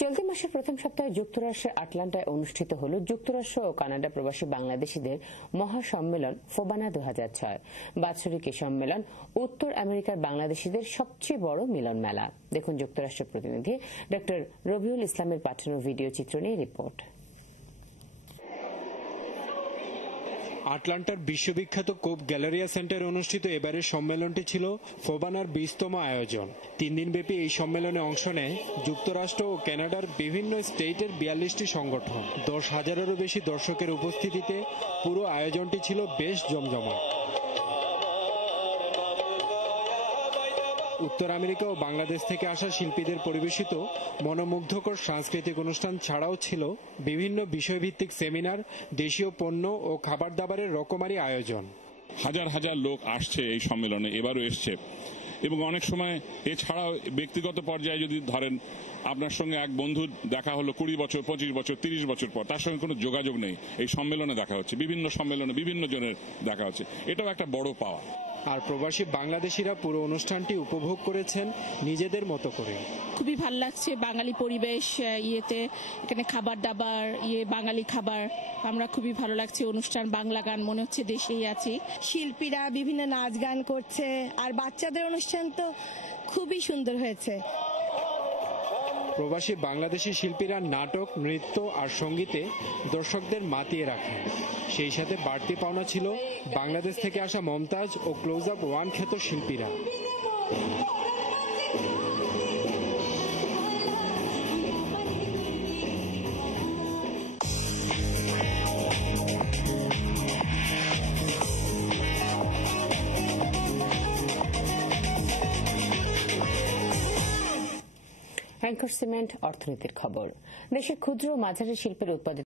চলতি মাসের প্রথম সপ্তাহে যুক্তরাষ্ট্রের আটলান্টায় অনুষ্ঠিত হল যুক্তরাষ্ট্র ও কানাডা প্রবাসী বাংলাদেশিদের মহাসম্মেলন ফোবানা 2006। বাৎসরিক এই সম্মেলন উত্তর আমেরিকার বাংলাদেশিদের সবচেয়ে বড় মিলন মেলা। দেখুন যুক্তরাষ্ট্রের প্রতিনিধি ডক্টর রবিউল ইসলামের পাঠানো ভিডিও চিত্র নিয়ে রিপোর্ট। আটলান্টার বিশ্ববিখ্যাত কোপ গ্যালারিয়া সেন্টারে অনুষ্ঠিত এবারের সম্মেলনটি ছিল ফোবানার 20তম আয়োজন। 3 দিনব্যাপী এই সম্মেলনে অংশ নেয় যুক্তরাষ্ট্র ও কানাডার বিভিন্ন স্টেটের 42টি সংগঠন। 10,000-এরও বেশি দর্শকের উপস্থিতিতে পুরো আয়োজনটি ছিল বেশ জমজমাট। উত্তর আমেরিকা ও বাংলাদেশ থেকে আসা শিল্পীদের পরিবেশিত মনোমুগ্ধকর সাংস্কৃতিক অনুষ্ঠান ছাড়াও ছিল বিভিন্ন বিষয়ভিত্তিক সেমিনার, দেশীয় পণ্য ও খাবার দাবারের রকমারি আয়োজন। হাজার হাজার লোক আসছে এই সম্মেলনে, এবারও এসছে। এবং অনেক সময় এছাড়াও ব্যক্তিগত পর্যায়ে যদি ধরেন আপনার সঙ্গে এক বন্ধু দেখা হলো 20 বছর, 25 বছর, 30 বছর পর, তার সঙ্গে কোনো যোগাযোগ নেই, এই সম্মেলনে দেখা হচ্ছে, বিভিন্ন সম্মেলনে বিভিন্ন জনের দেখা হচ্ছে, এটাও একটা বড় পাওয়া। আর প্রবাসী বাংলাদেশিরা পুরো অনুষ্ঠানটি উপভোগ করেছেন নিজেদের মতো করে। খুবই ভালো লাগছে, বাঙালি পরিবেশ, এখানে খাবার দাবার, বাঙালি খাবার, আমরা খুবই ভালো লাগছে। অনুষ্ঠান বাংলা গান, মনে হচ্ছে দেশেই আছি। শিল্পীরা বিভিন্ন নাচ গান করছে, আর বাচ্চাদের অনুষ্ঠান তো খুবই সুন্দর হয়েছে। প্রবাসী বাংলাদেশি শিল্পীরা নাটক, নৃত্য আর সঙ্গীতে দর্শকদের মাতিয়ে রাখেন। সেই সাথে বাড়তি পাওনা ছিল বাংলাদেশ থেকে আসা মমতাজ ও ক্লোজ আপ ওয়ান খ্যাত শিল্পীরা। অ্যাঙ্কর সিমেন্ট অর্থনীতির খবর। দেশে ক্ষুদ্র ও মাঝারি শিল্পের উৎপাদিত